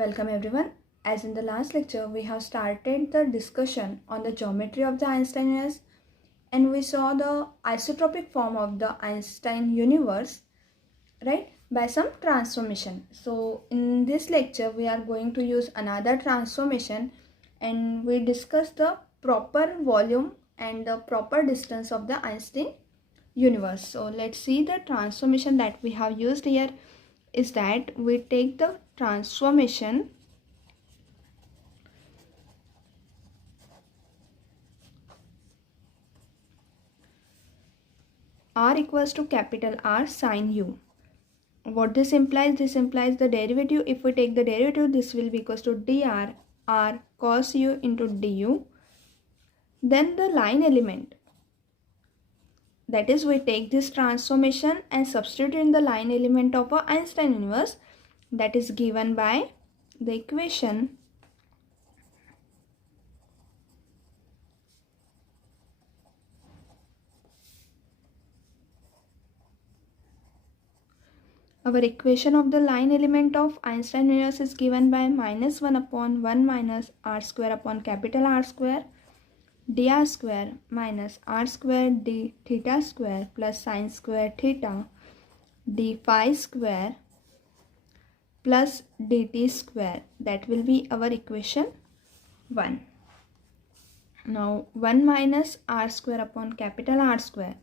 Welcome everyone. As in the last lecture, we have started the discussion on the geometry of the Einstein universe and we saw the isotropic form of the Einstein universe, right, by some transformation. So in this lecture, we are going to use another transformation and we discuss the proper volume and the proper distance of the Einstein universe. So let's see the transformation that we have used here is that we take the transformation r equals to capital R sine u. What this implies? This implies the derivative. If we take the derivative, this will be equals to dr r cos u into du. Then the line element, that is, we take this transformation and substitute in the line element of a Einstein universe, that is given by the equation our equation of the line element of Einstein universe is given by minus 1 upon 1 minus r square upon capital R square dr square minus r square d theta square plus sine square theta d phi square plus dt square. That will be our equation 1. Now 1 minus r square upon capital R square.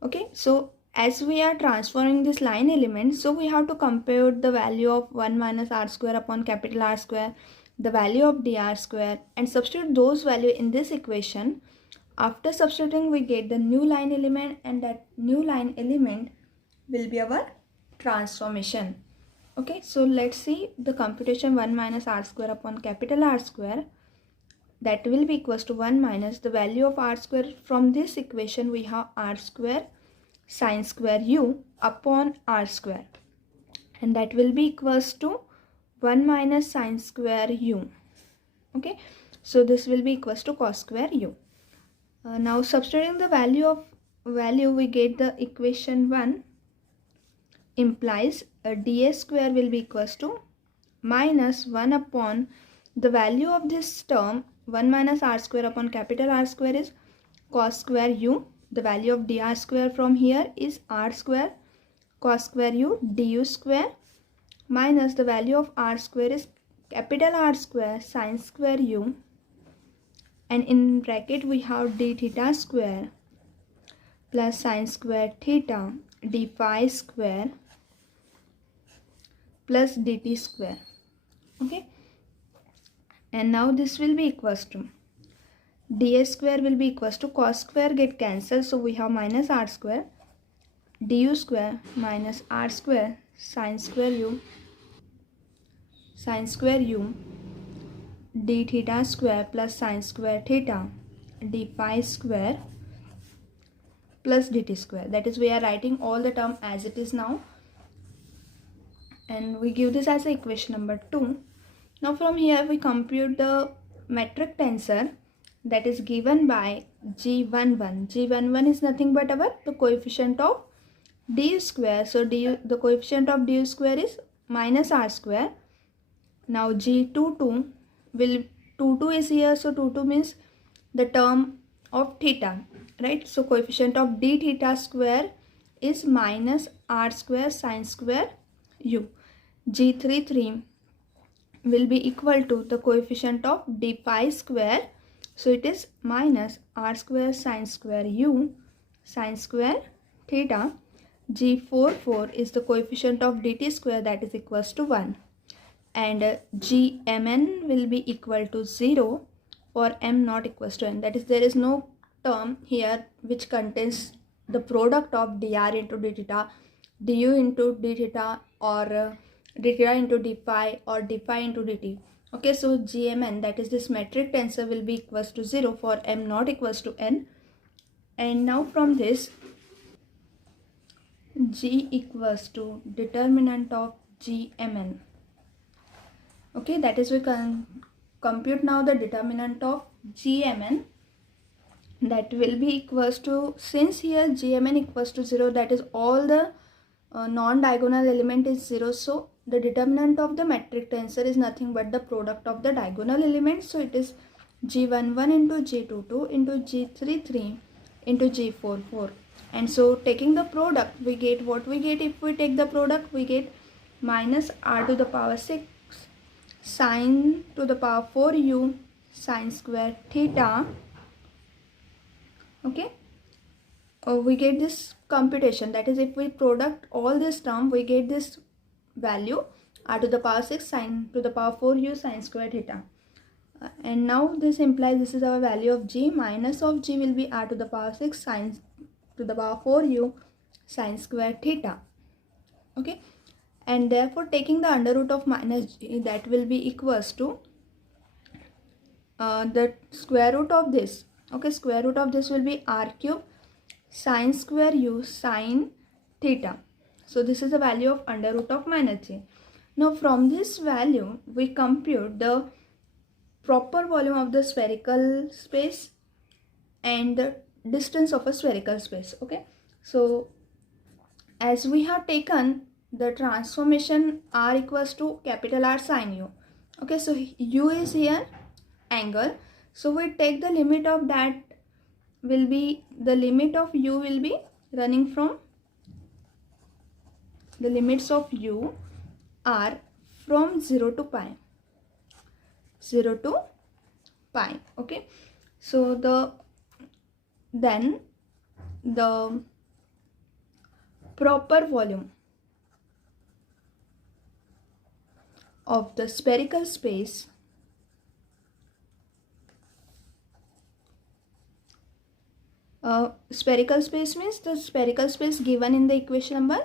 Okay, so as we are transforming this line element, so we have to compute the value of 1 minus r square upon capital R square, the value of dr square, and substitute those values in this equation. After substituting, we get the new line element, and that new line element will be our transformation. Okay, so let's see the computation. 1 minus r square upon capital R square, that will be equals to 1 minus the value of r square. From this equation we have r square sine square u upon r square, and that will be equals to 1 minus sine square u. Okay, so this will be equals to cos square u. Now substituting the value, we get the equation 1 implies dA square will be equals to minus 1 upon the value of this term 1 minus r square upon capital R square is cos square u. The value of dr square from here is r square cos square u du square minus the value of r square is capital R square sine square u, and in bracket we have d theta square plus sine square theta d phi square plus dt square. Okay, and now this will be equals to dA square will be equals to cos square get cancelled, so we have minus r square du square minus r square sine square u d theta square plus sine square theta d phi square plus dt square. That is, we are writing all the term as it is now, and we give this as a equation number 2. Now from here we compute the metric tensor, that is given by G11. G11 is nothing but our the coefficient of du square. So the coefficient of du square is minus r square. Now G22 will 22 is here, so 22 means the term of theta, right? So coefficient of d theta square is minus r square sine square u. G33 will be equal to the coefficient of d phi square, so it is minus r square sine square u sine square theta. G44 is the coefficient of dt square, that is equals to 1, and Gmn will be equal to 0 for m not equals to n. That is, there is no term here which contains the product of dr into d theta, du into d theta, or d theta into d phi, or d phi into dt. Okay, so Gmn, that is this metric tensor, will be equals to 0 for m not equals to n. And now from this, G equals to determinant of Gmn. Okay, that is, we can compute now the determinant of Gmn, that will be equals to, since here Gmn equals to 0, that is all the non-diagonal element is 0, so the determinant of the metric tensor is nothing but the product of the diagonal elements. So it is G11 into G22 into G33 into G44. And so taking the product, we get what we get. If we take the product, we get minus r to the power 6 sine to the power 4u sine square theta. Okay, we get this computation, that is, if we product all this term, we get this value r to the power 6 sine to the power 4u sine square theta. And now this implies this is our value of g. Minus of g will be r to the power 6 sine to the power 4u sine square theta. Okay, and therefore taking the under root of minus g, that will be equals to the square root of this. Okay, square root of this will be r cube sine square u sine theta. So this is the value of under root of minus g. Now from this value we compute the proper volume of the spherical space and the distance of a spherical space. Okay, so as we have taken the transformation r equals to capital R sine u. Okay, so u is here angle, so we take the limit of that will be, the limit of u will be running from, the limits of u are from 0 to pi. 0 to pi. Okay, so then the proper volume of the spherical space spherical space means the spherical space given in the equation number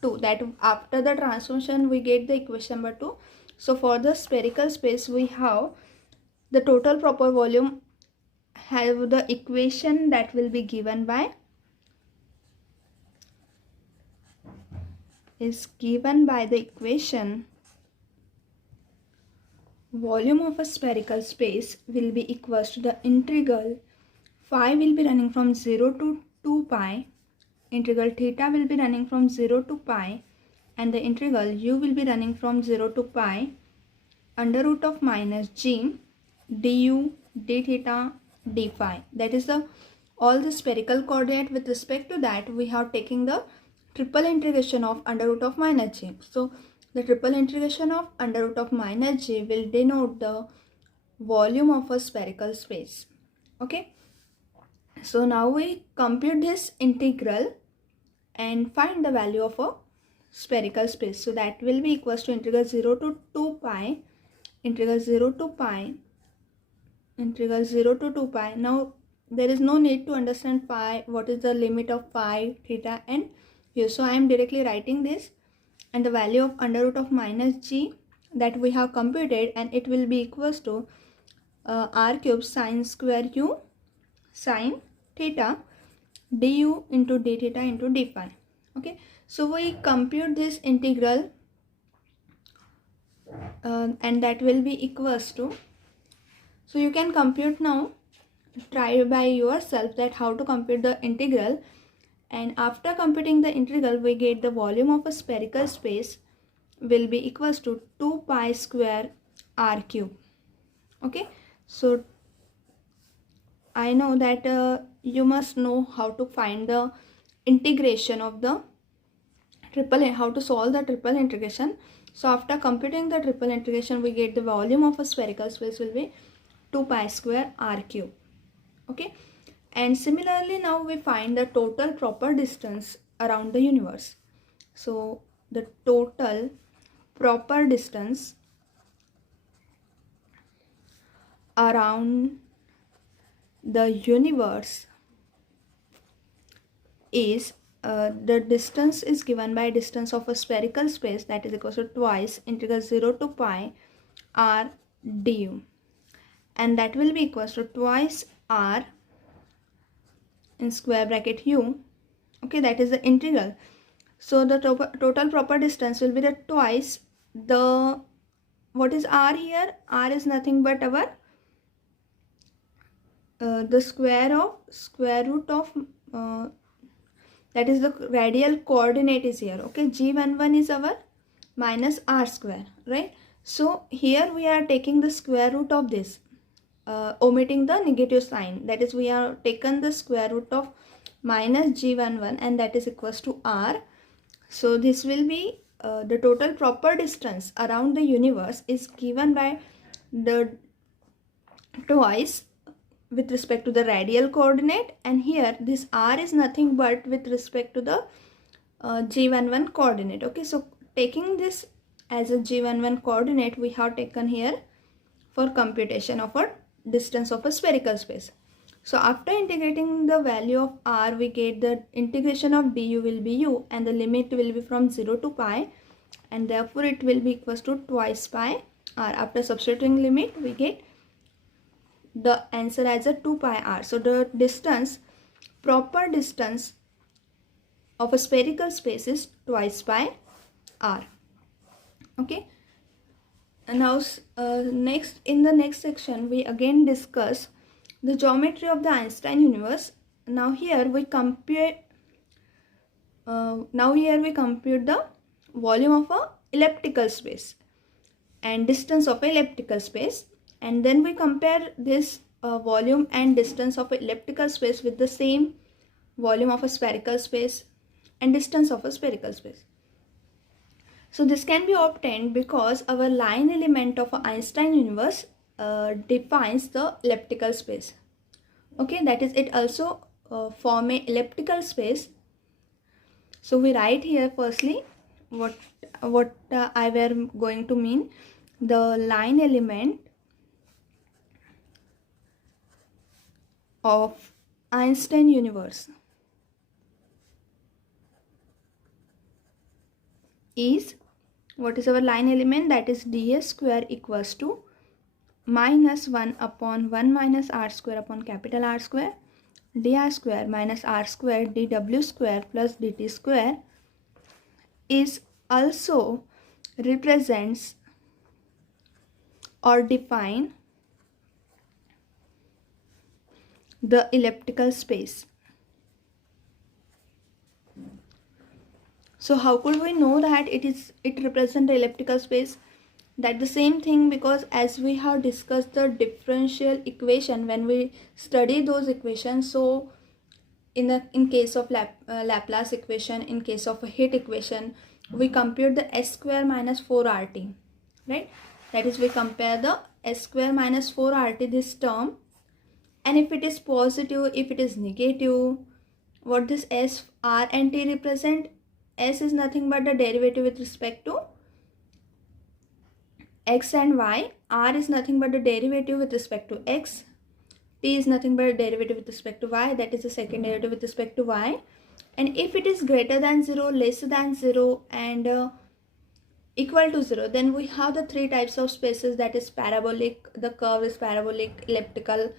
2, that after the transformation we get the equation number 2. So for the spherical space we have the total proper volume, have the equation that will be given by, is given by the equation volume of a spherical space will be equals to the integral phi will be running from 0 to 2 pi, integral theta will be running from 0 to pi, and the integral u will be running from 0 to pi under root of minus g du d theta d phi. That is the all the spherical coordinate. With respect to that we have taken the triple integration of under root of minus g. So the triple integration of under root of minus g will denote the volume of a spherical space. Okay, so now we compute this integral and find the value of a spherical space. So that will be equals to integral 0 to 2 pi, integral 0 to pi, integral 0 to 2 pi. Now there is no need to understand pi, what is the limit of phi, theta and u. So I am directly writing this, and the value of under root of minus g that we have computed, and it will be equals to r cube sine square u sine theta du into d theta into d phi. Okay, so we compute this integral and that will be equals to, so you can compute now, try by yourself that how to compute the integral, and after computing the integral we get the volume of a spherical space will be equals to 2 pi square r cube. Okay, so I know that you must know how to find the integration of the how to solve the triple integration. So after computing the triple integration we get the volume of a spherical space will be 2 pi square r cube. Okay, and similarly now we find the total proper distance around the universe. So the total proper distance around the universe is the distance is given by distance of a spherical space, that is equal to twice integral 0 to pi r du, and that will be equals to twice r in square bracket u. Okay, that is the integral. So the total proper distance will be the twice the, what is r here? R is nothing but our the square root of that is the radial coordinate is here. Okay, G11 is our minus r square, right? So here we are taking the square root of this, omitting the negative sign, that is we are taken the square root of minus g11 and that is equals to r. So this will be the total proper distance around the universe is given by the twice with respect to the radial coordinate, and here this r is nothing but with respect to the g11 coordinate. Okay, so taking this as a g11 coordinate, we have taken here for computation of a distance of a spherical space. So after integrating the value of r, we get the integration of du will be u and the limit will be from 0 to pi, and therefore it will be equals to twice pi r. After substituting limit, we get the answer as a 2 pi r. So the distance, proper distance of a spherical space is twice pi r. Okay. And now next, in the next section, we again discuss the geometry of the Einstein universe. Now here we compute the volume of a elliptical space and distance of a elliptical space, and then we compare this volume and distance of a elliptical space with the same volume of a spherical space and distance of a spherical space. So this can be obtained because our line element of an Einstein universe defines the elliptical space. Okay, that is, it also form a elliptical space. So we write here firstly what I were going to mean. The line element of Einstein universe is, what is our line element? That is ds square equals to minus 1 upon 1 minus r square upon capital R square, dr square minus r square dw square plus dt square, is also represents or define the elliptical space. So how could we know that it represents the elliptical space? That the same thing, because as we have discussed the differential equation when we study those equations, so in case of Laplace equation, in case of a heat equation, we compute the s square minus 4rt, right? That is, we compare the s square minus 4rt, this term, and if it is positive, if it is negative, what this s, r and t represent? S is nothing but the derivative with respect to x and y, r is nothing but the derivative with respect to x, t is nothing but a derivative with respect to y, that is the second derivative with respect to y. And if it is greater than 0, less than 0 and equal to 0, then we have the three types of spaces, that is parabolic, the curve is parabolic, elliptical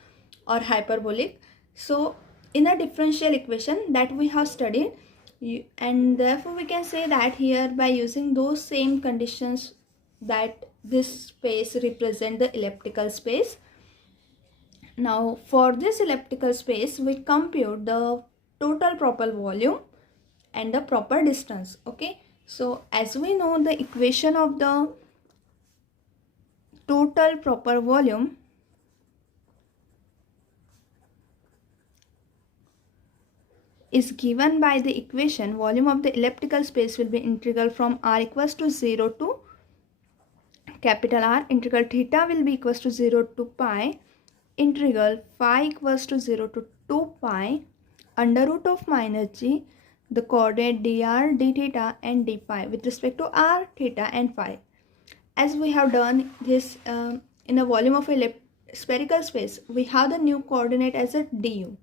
or hyperbolic. So in a differential equation that we have studied, and therefore we can say that here by using those same conditions that this space represent the elliptical space. Now for this elliptical space, we compute the total proper volume and the proper distance. Okay, so as we know, the equation of the total proper volume is given by the equation volume of the elliptical space will be integral from r equals to 0 to capital R, integral theta will be equals to 0 to pi, integral phi equals to 0 to 2 pi under root of minus g, the coordinate dr, d theta and d phi with respect to r, theta and phi. As we have done this in a volume of a spherical space, we have the new coordinate as a du.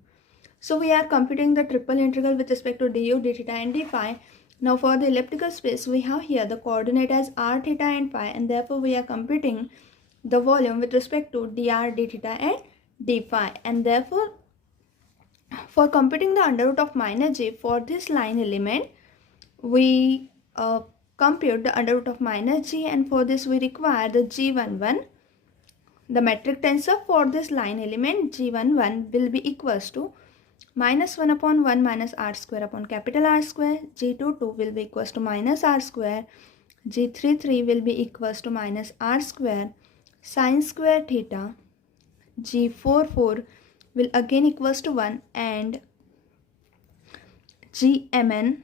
So we are computing the triple integral with respect to du, d theta and d phi. Now for the elliptical space, we have here the coordinate as r, theta and phi, and therefore we are computing the volume with respect to dr, d theta and d phi. And therefore for computing the under root of minus g for this line element, we compute the under root of minus g, and for this we require the g11. The metric tensor for this line element g11 will be equals to minus 1 upon 1 minus r square upon capital R square, g22 will be equals to minus r square, g33 will be equals to minus r square sine square theta. g44 will again equals to 1 and gmn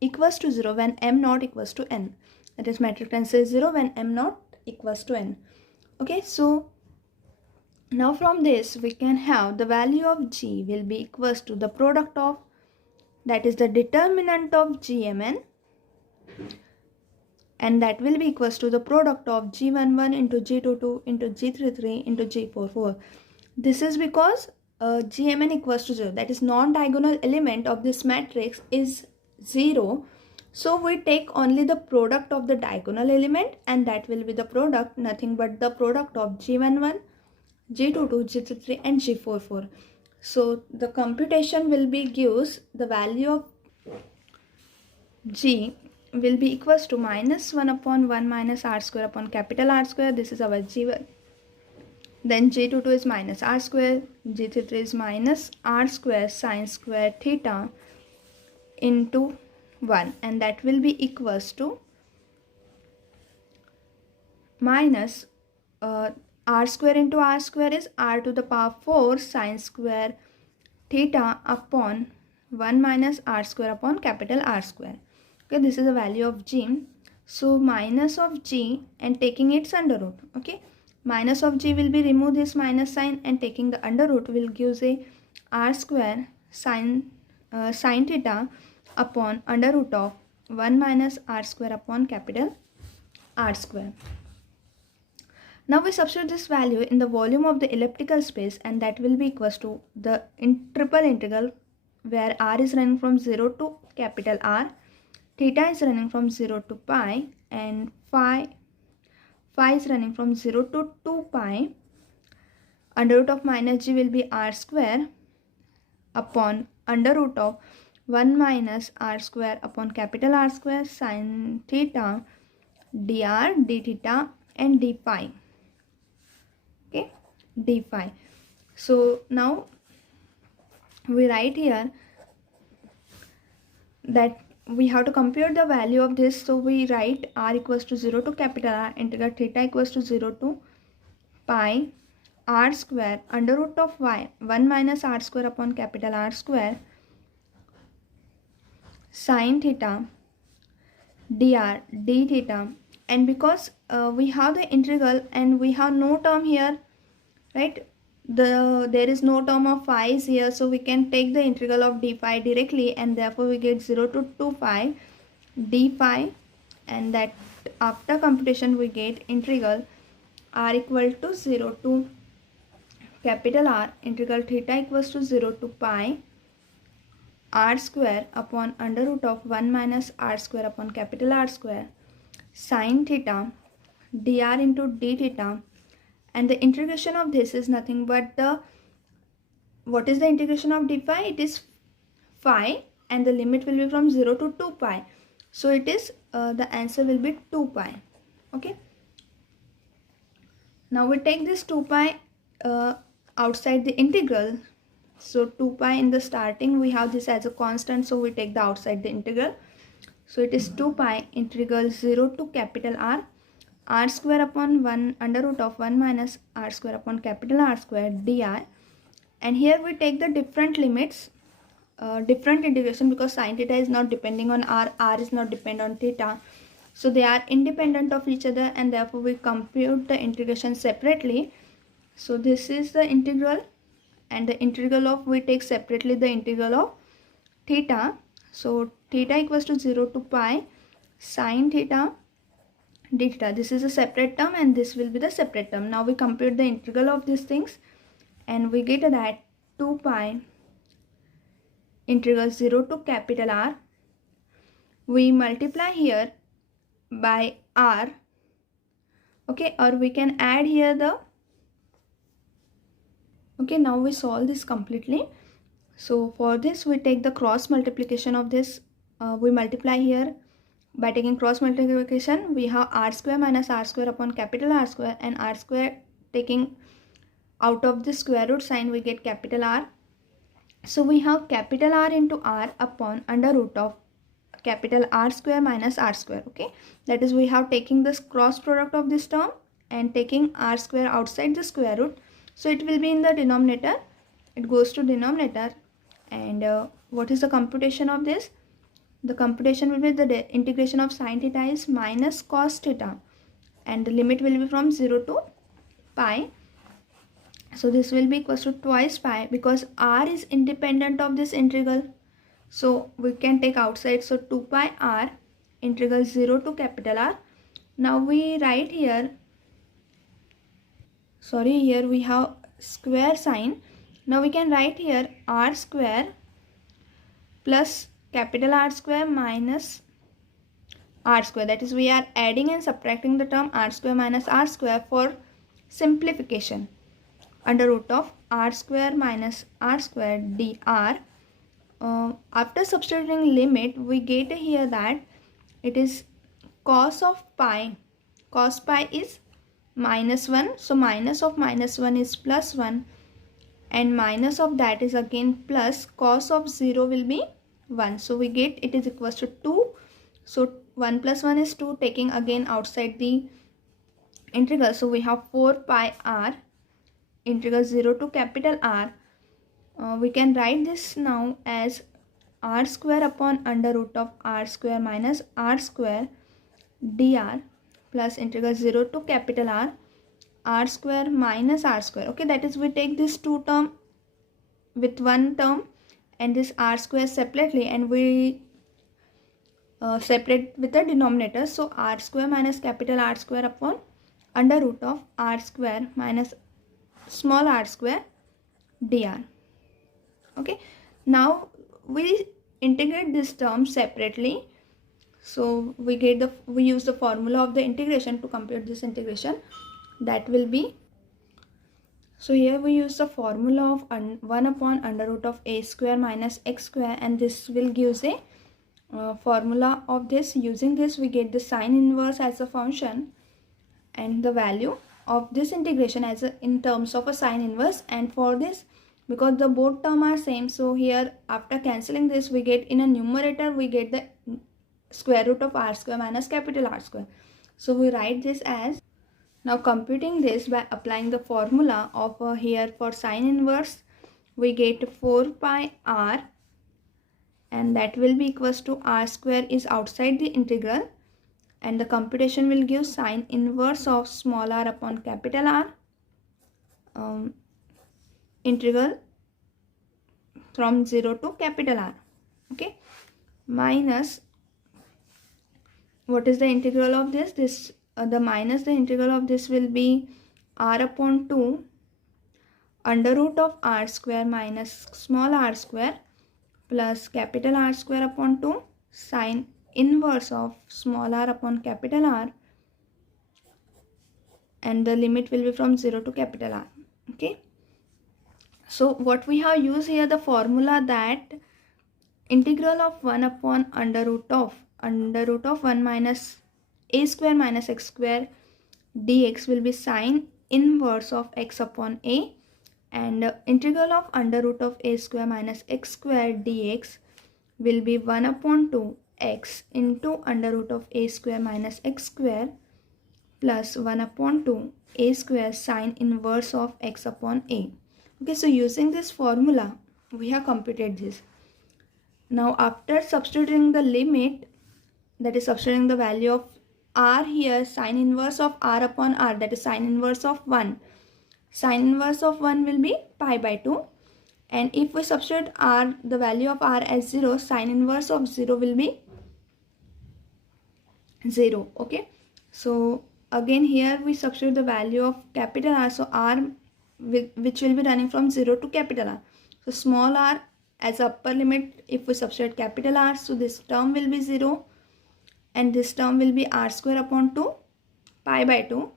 equals to 0 when m not equals to n. That is metric tensor is 0 when m not equals to n. Okay, so now from this we can have the value of g will be equals to the product of, that is the determinant of gmn, and that will be equals to the product of g11 into g22 into g33 into g44. This is because gmn equals to 0, that is non-diagonal element of this matrix is 0. So we take only the product of the diagonal element, and that will be the product, nothing but the product of g11, g22, g33 and g44. So the computation will be gives the value of g will be equals to minus 1 upon 1 minus r square upon capital R square. This is our g1. Then g22 is minus r square, g33 is minus r square sine square theta into 1, and that will be equals to minus r square into r square is r to the power 4 sine square theta upon 1 minus r square upon capital R square. Okay, this is the value of g. So minus of g and taking its under root. Okay, minus of g will be remove this minus sign and taking the under root will give a r square sine theta upon under root of 1 minus r square upon capital R square. Now we substitute this value in the volume of the elliptical space, and that will be equals to the triple integral where r is running from 0 to capital R, theta is running from 0 to pi, and phi is running from 0 to 2 pi. Under root of minus g will be r square upon under root of 1 minus r square upon capital R square sine theta dr, d theta and d phi. Okay, d phi. So now we write here that we have to compute the value of this. So we write r equals to 0 to capital R integral theta equals to 0 to pi r square under root of y 1 minus r square upon capital R square sine theta dr, d theta, and because we have the integral and we have no term here, right? There is no term of phi is here, so we can take the integral of d phi directly, and therefore we get 0 to 2 pi d phi, and that after computation we get integral r equal to 0 to capital R integral theta equals to 0 to pi r square upon under root of 1 minus r square upon capital R square sine theta dr into d theta, and the integration of this is nothing but the, what is the integration of d phi? It is phi, and the limit will be from 0 to 2 pi. So it is the answer will be 2 pi. Okay. Now we take this 2 pi outside the integral. So 2 pi in the starting we have this as a constant, so we take the outside the integral. So it is 2 pi integral 0 to capital R square upon 1 under root of 1 minus r square upon capital R square dr, and here we take the different limits, different integration, because sine theta is not depending on r is not dependent on theta, so they are independent of each other, and therefore we compute the integration separately. So this is the integral, and the integral of, we take separately the integral of theta. So theta equals to 0 to pi sine theta d theta. This is a separate term and this will be the separate term. Now we compute the integral of these things, and we get that 2 pi integral 0 to capital R. We multiply here by R. Okay, or we can add here the, okay, now we solve this completely. So for this we take the cross multiplication of this. We multiply here by taking cross multiplication. We have r square minus r square upon capital R square, and r square taking out of the square root sign we get capital R. So we have capital R into R upon under root of capital R square minus R square. Okay, that is we have taking this cross product of this term and taking R square outside the square root, so it will be in the denominator, it goes to denominator. And what is the computation of this? The computation will be the integration of sin theta is minus cos theta, and the limit will be from 0 to pi. So this will be equals to twice pi, because r is independent of this integral, so we can take outside. So 2 pi r integral 0 to capital R. Now we write here, sorry, here we have square sign. Now we can write here r square plus capital R square minus R square. That is, we are adding and subtracting the term R square minus R square for simplification. Under root of R square minus R square dr. After substituting limit, we get here that it is cos of pi. Cos pi is minus 1. So minus of minus 1 is plus 1. And minus of that is again plus. Cos of 0 will be 1. So we get it is equals to 2. So 1 plus 1 is 2, taking again outside the integral. So we have 4 pi r integral 0 to capital R. We can write this now as r square upon under root of r square minus r square dr plus integral 0 to capital R square minus r square. Okay, that is we take this two term with one term and this r square separately, and we separate with the denominator. So r square minus capital R square upon under root of r square minus small r square dr. Okay, now we integrate this term separately. So we use the formula of the integration to compute this integration. That will be, so here we use the formula of 1 upon under root of a square minus x square, and this will give a formula of this. Using this we get the sine inverse as a function and the value of this integration as in terms of a sine inverse. And for this, because the both term are same, so here after cancelling this we get in a numerator we get the square root of r square minus capital R square. So we write this as, now computing this by applying the formula of here for sine inverse, we get 4 pi r, and that will be equals to r square is outside the integral, and the computation will give sine inverse of small r upon capital R integral from 0 to capital R. Okay, minus, what is the integral of this? The minus the integral of this will be r upon 2 under root of r square minus small r square plus capital R square upon 2 sine inverse of small r upon capital R, and the limit will be from 0 to capital R. Okay, so what we have used here, the formula that integral of 1 upon under root of 1 minus a square minus x square dx will be sine inverse of x upon a, and integral of under root of a square minus x square dx will be 1 upon 2 x into under root of a square minus x square plus 1 upon 2 a square sine inverse of x upon a. Okay, so using this formula we have computed this. Now after substituting the limit, that is substituting the value of r here, sine inverse of r upon r, that is sine inverse of 1. Sine inverse of 1 will be pi by 2, and if we substitute r, the value of r as 0, sine inverse of 0 will be 0. Okay, so again here we substitute the value of capital R, so r which will be running from 0 to capital R. So small r as upper limit, if we substitute capital R, so this term will be 0, and this term will be r square upon 2 pi by 2,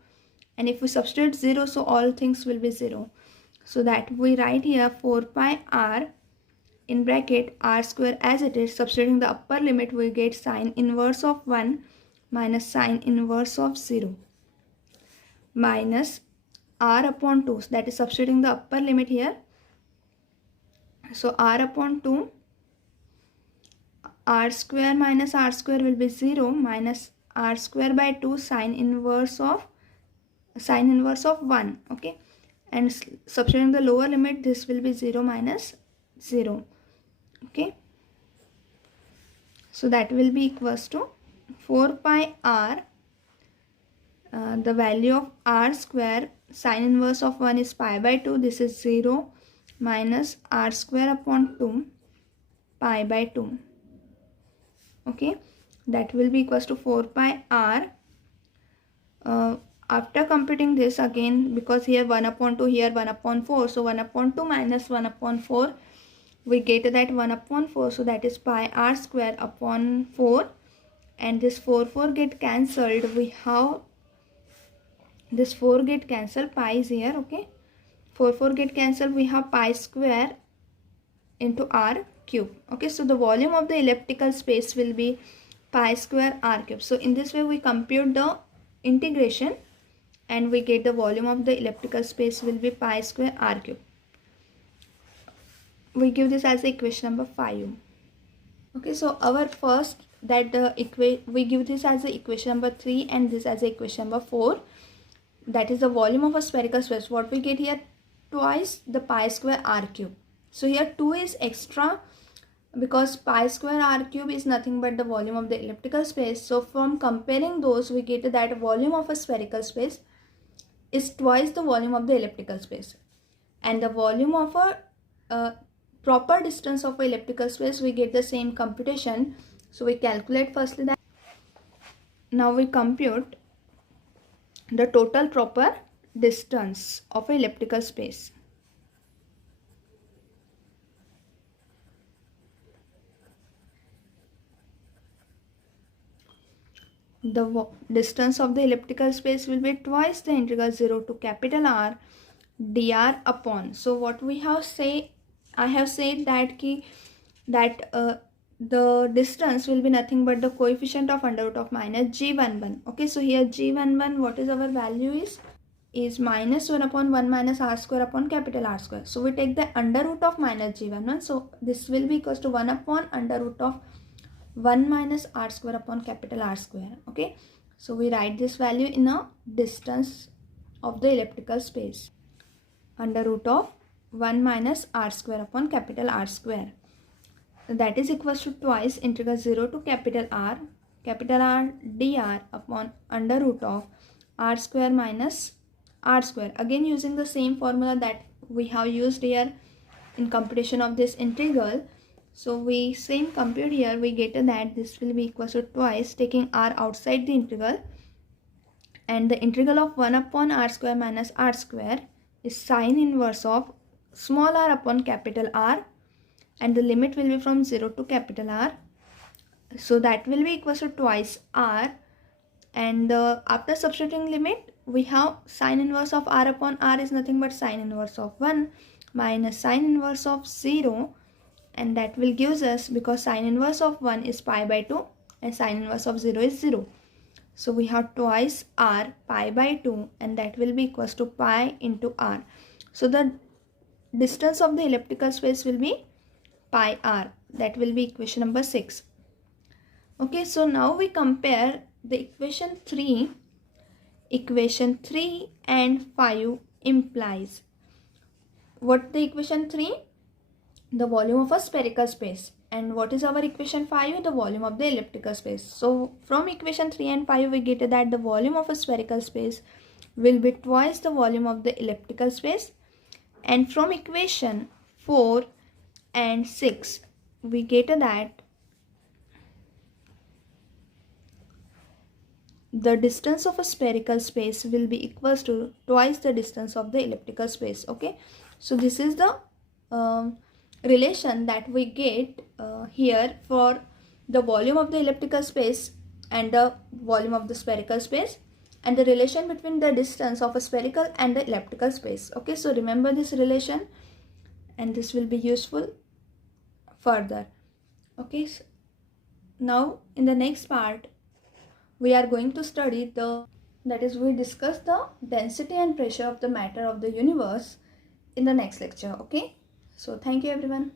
and if we substitute 0, so all things will be 0. So that we write here 4 pi r in bracket r square as it is. Substituting the upper limit, we get sine inverse of 1 minus sine inverse of 0 minus r upon 2, that is substituting the upper limit here. So r upon 2 r square minus r square will be 0 minus r square by 2 sine inverse of 1. Okay, and substituting the lower limit, this will be 0 minus 0. Okay, so that will be equals to 4 pi r, the value of r square, sine inverse of 1 is pi by 2, this is 0 minus r square upon 2 pi by 2. Okay, that will be equals to 4 pi r. After computing this again, because here 1 upon 2, here 1 upon 4, so 1 upon 2 minus 1 upon 4, we get that 1 upon 4, so that is pi r square upon 4, and this 4 get cancelled. We have this 4 get cancelled, pi is here. Okay, 4 get cancelled, we have pi square into r cube. Okay, so the volume of the elliptical space will be pi square r cube. So in this way we compute the integration and we get the volume of the elliptical space will be pi square r cube. We give this as equation number 5. Okay, so our first that we give this as the equation number 3 and this as equation number 4. That is the volume of a spherical space. What we get here? Twice the pi square r cube. So here 2 is extra because pi square r cube is nothing but the volume of the elliptical space. So from comparing those, we get that volume of a spherical space is twice the volume of the elliptical space, and the volume of a proper distance of a elliptical space, we get the same computation. So we calculate firstly that. Now we compute the total proper distance of a elliptical space. The distance of the elliptical space will be twice the integral 0 to capital R dr upon. So what we have say, I have said that the distance will be nothing but the coefficient of under root of minus g11. Okay, so here g11, what is our value is minus 1 upon 1 minus r square upon capital R square. So we take the under root of minus g11. So this will be equals to 1 upon under root of 1 minus r square upon capital R square. Okay, so we write this value in a distance of the elliptical space, under root of 1 minus r square upon capital R square. That is equals to twice integral 0 to capital R dr upon under root of r square minus r square. Again using the same formula that we have used here in computation of this integral. So we same compute here, we get that this will be equal to twice taking r outside the integral, and the integral of 1 upon r square minus r square is sine inverse of small r upon capital R, and the limit will be from 0 to capital R. So that will be equal to twice r, and after substituting limit, we have sine inverse of r upon r is nothing but sine inverse of 1 minus sine inverse of 0, and that will gives us, because sine inverse of 1 is pi by 2 and sine inverse of 0 is 0. So we have twice r pi by 2, and that will be equals to pi into r. So the distance of the elliptical space will be pi r. That will be equation number 6. Okay, so now we compare the equation 3. Equation 3 and 5 implies what? The equation 3, the volume of a spherical space, and what is our equation 5? The volume of the elliptical space. So from equation 3 and 5 we get that the volume of a spherical space will be twice the volume of the elliptical space, and from equation 4 and 6 we get that the distance of a spherical space will be equals to twice the distance of the elliptical space. Okay, so this is the relation that we get here for the volume of the elliptical space and the volume of the spherical space, and the relation between the distance of a spherical and the elliptical space. Okay, so remember this relation, and this will be useful further. Okay, so now in the next part we are going to study we discuss the density and pressure of the matter of the universe in the next lecture. Okay, so thank you everyone.